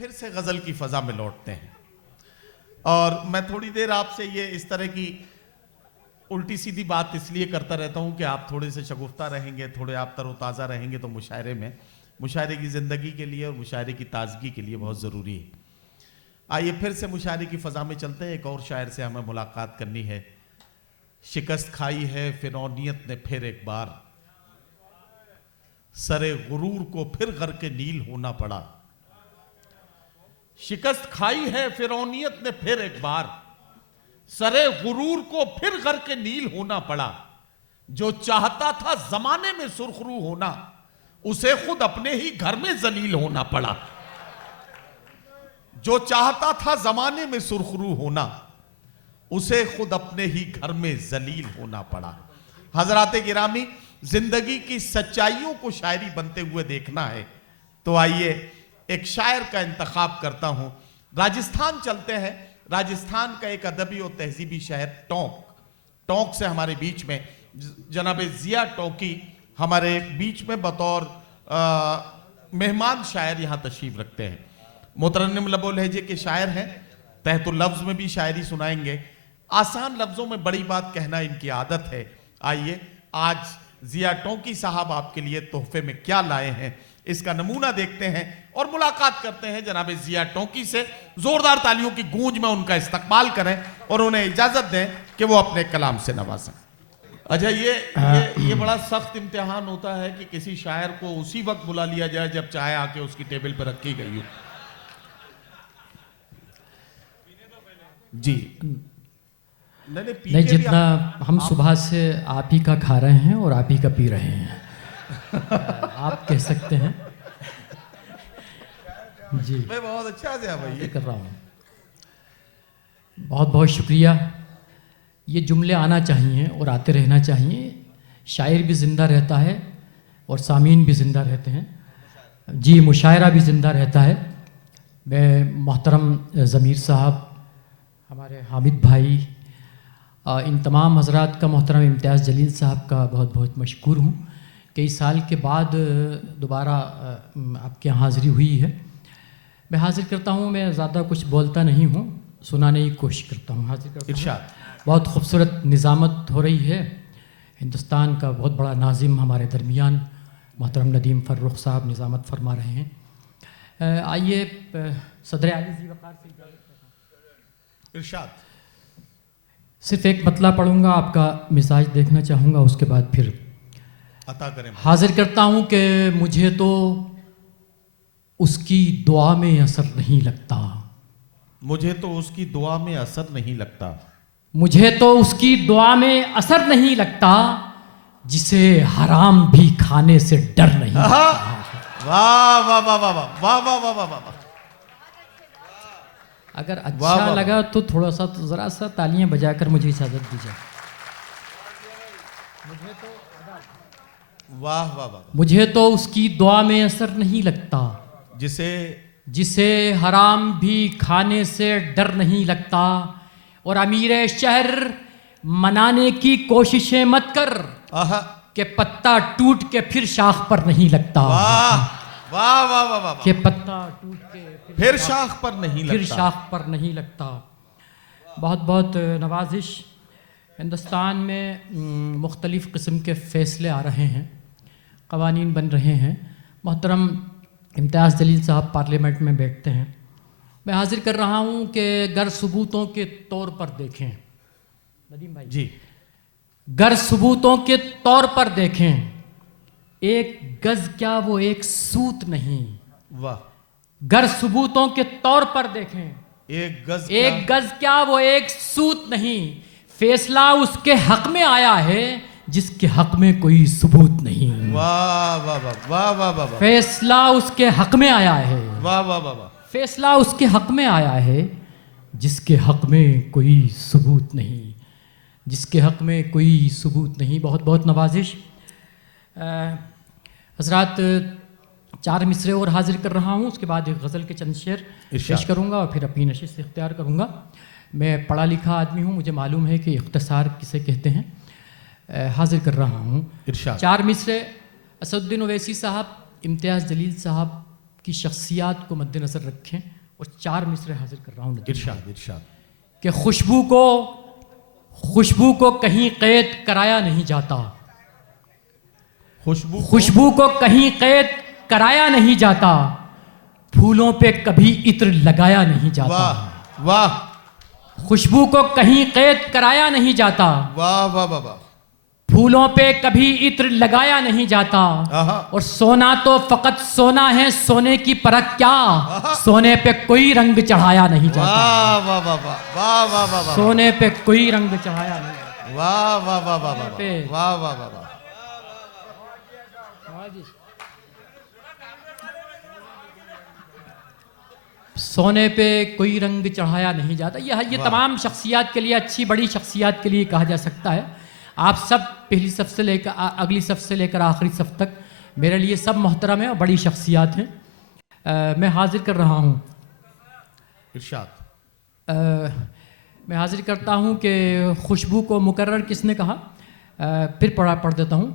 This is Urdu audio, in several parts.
پھر سے غزل کی فضا میں لوٹتے ہیں اور میں تھوڑی دیر آپ سے یہ اس طرح کی الٹی سیدھی بات اس لیے کرتا رہتا ہوں کہ آپ تھوڑے سے شگفتہ رہیں گے, تھوڑے آپ تر و تازہ رہیں گے تو مشاعرے میں, مشاعرے کی زندگی کے لیے اور مشاعرے کی تازگی کے لیے بہت ضروری ہے. آئیے پھر سے مشاعرے کی فضا میں چلتے ہیں. ایک اور شاعر سے ہمیں ملاقات کرنی ہے. شکست کھائی ہے فرعونیت نے پھر ایک بار, سرے غرور کو پھر غرق نیل ہونا پڑا. شکست کھائی ہے فرعونیت نے پھر ایک بار, سرے غرور کو پھر غرق نیل ہونا پڑا. جو چاہتا تھا زمانے میں سرخرو ہونا, اسے خود اپنے ہی گھر میں ذلیل ہونا پڑا. جو چاہتا تھا زمانے میں سرخرو ہونا, اسے خود اپنے ہی گھر میں ذلیل ہونا پڑا. حضرات گرامی, زندگی کی سچائیوں کو شاعری بنتے ہوئے دیکھنا ہے تو آئیے ایک شاعر کا انتخاب کرتا ہوں. راجستھان چلتے ہیں. راجستھان کا ایک ادبی اور تہذیبی شہر ٹونک. ٹونک سے ہمارے بیچ میں جناب ضیاء ٹونکی ہمارے بیچ میں بطور مہمان شاعر یہاں تشریف رکھتے ہیں. مترنم لب و لہجے کے شاعر ہیں, تحت اللفظ میں بھی شاعری سنائیں گے. آسان لفظوں میں بڑی بات کہنا ان کی عادت ہے. آئیے آج ضیاء ٹونکی صاحب آپ کے لیے تحفے میں کیا لائے ہیں اس کا نمونہ دیکھتے ہیں اور ملاقات کرتے ہیں جناب ضیاء ٹونکی سے. زوردار تالیوں کی گونج میں ان کا استقبال کریں اور انہیں اجازت دیں کہ وہ اپنے کلام سے نوازیں. اچھا, یہ بڑا سخت امتحان ہوتا ہے کہ کسی شاعر کو اسی وقت بلا لیا جائے جب چائے آ کے اس کی ٹیبل پر رکھی گئی ہو. جی نہیں, جتنا ہم صبح سے آپ ہی کا کھا رہے ہیں اور آپ ہی کا پی رہے ہیں, آپ کہہ سکتے ہیں. جی میں بہت اچھا سے بھائی کر رہا ہوں. بہت بہت شکریہ. یہ جملے آنا چاہیے اور آتے رہنا چاہیے. شاعر بھی زندہ رہتا ہے اور سامعین بھی زندہ رہتے ہیں. جی, مشاعرہ بھی زندہ رہتا ہے. میں محترم ضمیر صاحب, ہمارے حامد بھائی, ان تمام حضرات کا, محترم امتیاز جلیل صاحب کا بہت بہت مشکور ہوں. کئی سال کے بعد دوبارہ آپ کے یہاں حاضری ہوئی ہے. میں حاضر کرتا ہوں, میں زیادہ کچھ بولتا نہیں ہوں, سنانے کی کوشش کرتا ہوں. حاضر کرتا ہوں. ارشاد. بہت خوبصورت نظامت ہو رہی ہے. ہندوستان کا بہت بڑا ناظم ہمارے درمیان محترم ندیم فرخ صاحب نظامت فرما رہے ہیں. آئیے صدر اعلی ذی وقار سے اجازت کرتا ہوں. ارشاد. صرف ایک مطلع پڑھوں گا, آپ کا مزاج دیکھنا چاہوں گا, اس کے بعد پھر عطا کریں. حاضر کرتا ہوں کہ مجھے تو اس کی دعا میں اثر نہیں لگتا. مجھے تو اس کی دعا میں اثر نہیں لگتا. مجھے تو اس کی دعا میں اثر نہیں لگتا, جسے حرام بھی کھانے سے ڈر نہیں لگتا. واہ واہ واہ واہ واہ واہ واہ واہ واہ. اگر اچھا لگا تو تھوڑا سا, ذرا سا تالیاں بجا کر مجھے اجازت دیجیے. واہ واہ واہ. مجھے تو اس کی دعا میں اثر نہیں لگتا, جسے حرام بھی کھانے سے ڈر نہیں لگتا. اور امیر شہر منانے کی کوششیں مت کر, کہ پتا ٹوٹ کے پھر شاخ پر نہیں لگتا. واہ واہ واہ واہ واہ. کہ پتا ٹوٹ کے پھر شاخ پر نہیں لگتا. پھر شاخ پر نہیں لگتا. بہت بہت نوازش. ہندوستان میں مختلف قسم کے فیصلے آ رہے ہیں, قوانین بن رہے ہیں. محترم امتیاز جلیل صاحب پارلیمنٹ میں بیٹھتے ہیں. میں حاضر کر رہا ہوں کہ گر ثبوتوں کے طور پر دیکھیں. ندیم بھائی جی, گر ثبوتوں کے طور پر دیکھیں, ایک گز کیا وہ ایک سوت نہیں. واہ. گر ثبوتوں کے طور پر دیکھیں, ایک گز کیا وہ ایک سوت نہیں. فیصلہ اس کے حق میں آیا ہے جس کے حق میں کوئی ثبوت نہیں. واہ واہ واہ واہ واہ. فیصلہ اس کے حق میں آیا ہے. واہ واہ واہ. فیصلہ اس کے حق میں آیا ہے جس کے حق میں کوئی ثبوت نہیں. جس کے حق میں کوئی ثبوت نہیں. بہت بہت نوازش. حضرات, 4 مصرے اور حاضر کر رہا ہوں, اس کے بعد ایک غزل کے چند شعر پیش کروں گا اور پھر اپنی نشست اختیار کروں گا. میں پڑھا لکھا آدمی ہوں, مجھے معلوم ہے کہ اختصار کسے کہتے ہیں. حاضر کر رہا ہوں. 4 مصرے. اسد الدین اویسی صاحب, امتیاز جلیل صاحب کی شخصیات کو مد نظر رکھیں اور 4 مصرے حاضر کر رہا ہوں ندیم بھائی، ارشاد ارشاد. کہ خوشبو کو کہیں قید کرایا نہیں جاتا، خوشبو کو کہیں قید کرایا نہیں جاتا، پھولوں پہ کبھی عطر لگایا نہیں جاتا. واہ واہ خوشبو کو کہیں قید کرایا نہیں جاتا، واہ واہ واہ واہ. پھولوں پہ کبھی عطر لگایا نہیں جاتا، آہا. اور سونا تو فقط سونا ہے، سونے کی پرکھ کیا، سونے پہ کوئی رنگ چڑھایا نہیں جاتا، واہ واہ واہ واہ واہ واہ واہ واہ. سونے پہ کوئی رنگ چڑھایا نہیں جاتا. واہ واہ واہ واہ واہ پہ. واہ واہ واہ واہ. سونے پہ کوئی رنگ چڑھایا نہیں جاتا. یہ تمام شخصیات کے لیے، اچھی بڑی شخصیات کے لیے کہا جا سکتا ہے. آپ سب پہلی صف سے لے کر اگلی صف سے لے کر آخری صف تک میرے لیے سب محترم ہیں اور بڑی شخصیات ہیں. میں حاضر کر رہا ہوں، ارشاد. میں حاضر کرتا ہوں کہ خوشبو کو مقرر کس نے کہا، پھر پڑھ دیتا ہوں.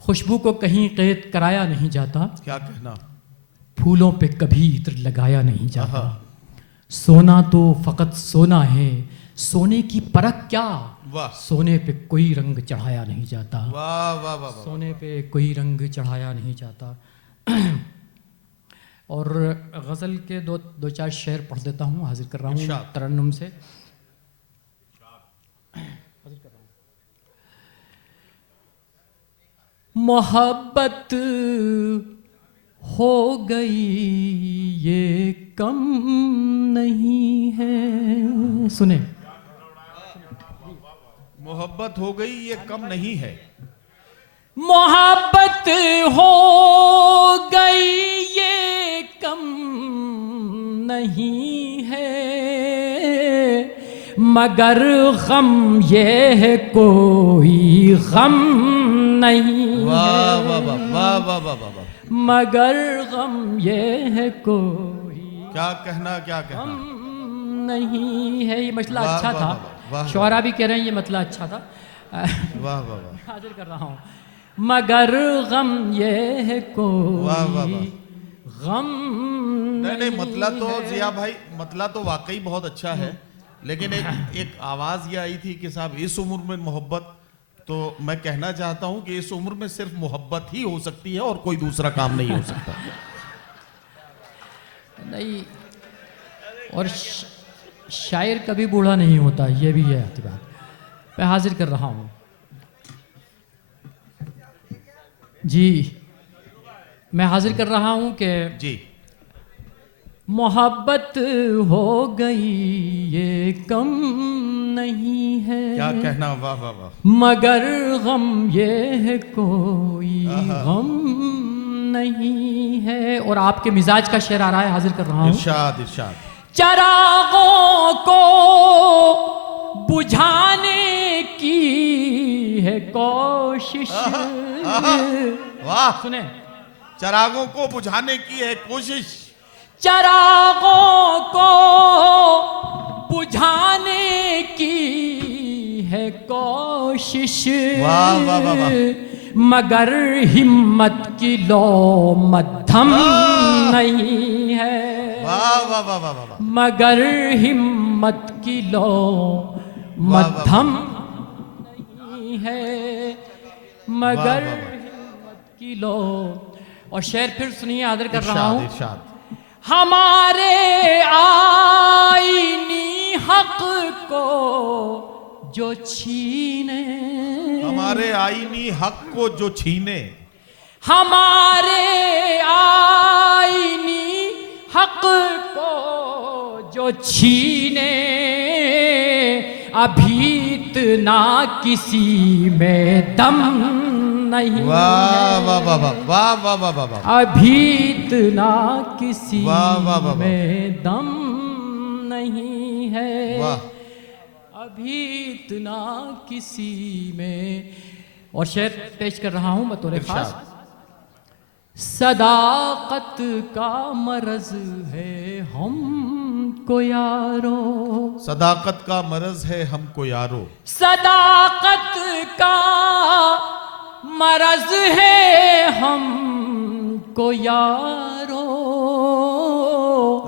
خوشبو کو کہیں قید کرایا نہیں جاتا، کیا کہنا. پھولوں پہ کبھی عطر لگایا نہیں جاتا، سونا تو فقط سونا ہے، سونے کی پرکھ کیا، واہ سونے پہ کوئی رنگ چڑھایا نہیں جاتا، واہ واہ واہ واہ. سونے پہ کوئی رنگ چڑھایا نہیں جاتا. اور غزل کے دو چار شعر پڑھ دیتا ہوں، حاضر کر رہا ہوں ارشاد. ترنم سے. محبت ہو گئی یہ کم نہیں ہے. سنیں، محبت ہو گئی یہ کم نہیں ہے. محبت ہو گئی یہ کم نہیں ہے، مگر غم یہ ہے کوئی غم نہیں واہ واہ ہے، واہ واہ واہ واہ واہ. مگر غم یہ ہے کوئی کیا کہنا کیا کہنا. غم نہیں ہے. یہ مسئلہ واہ اچھا واہ تھا، واہ واہ واہ. شعراء بھی کہہ رہے ہیں یہ مسئلہ اچھا تھا. واہ واہ واہ. حاضر کر رہا ہوں. مگر غم یہ ہے واہ واہ کوئی واہ. غم نہیں مطلع تو ہے. ضیاء بھائی، مطلع تو واقعی بہت اچھا ہے، لیکن ایک آواز یہ آئی تھی کہ صاحب اس عمر میں محبت، تو میں کہنا چاہتا ہوں کہ اس عمر میں صرف محبت ہی ہو سکتی ہے اور کوئی دوسرا کام نہیں ہو سکتا. نہیں، اور شاعر کبھی بوڑھا نہیں ہوتا، یہ بھی ہے بات. میں حاضر کر رہا ہوں. جی میں حاضر کر رہا ہوں کہ جی محبت ہو گئی یہ کم نہیں ہے، کیا کہنا. واہ واہ واہ. مگر غم یہ ہے کوئی غم نہیں ہے. اور آپ کے مزاج کا شعر آ رہا ہے، حاضر کر رہا ہوں. ارشاد ارشاد. چراغوں کو بجھانے کی ہے کوشش. واہ. سنیں، چراغوں کو بجھانے کی ہے کوشش. چراغوں کو بجھانے کی ہے کوشش، واہ واہ واہ واہ. مگر ہمت کی لو مدھم نہیں ہے، واہ واہ واہ واہ واہ. مگر ہمت کی لو مدھم نہیں ہے، مگر ہمت کی لو. اور شعر پھر سنیے، حاضر کر رہا ارشاد ہوں. ارشاد. ہمارے آئینی حق کو جو چھینے، ہمارے آئینی حق کو جو چھینے، ہمارے آئینی حق کو جو چھینے، ابھی اتنا کسی میں دم نہیں واہ واہ واہ واہ واہ واہ واہ واہ واہ. ابھی اتنا کسی واہ واہ واہ واہ. میں دم نہیں ہے، واہ. ابھی اتنا کسی میں. اور شعر پیش کر رہا ہوں بطور خاص. ارشاد. صداقت کا مرض ہے ہم کو یارو، صداقت کا مرض ہے ہم کو یارو، صداقت کا مرض ہے ہم کو یارو،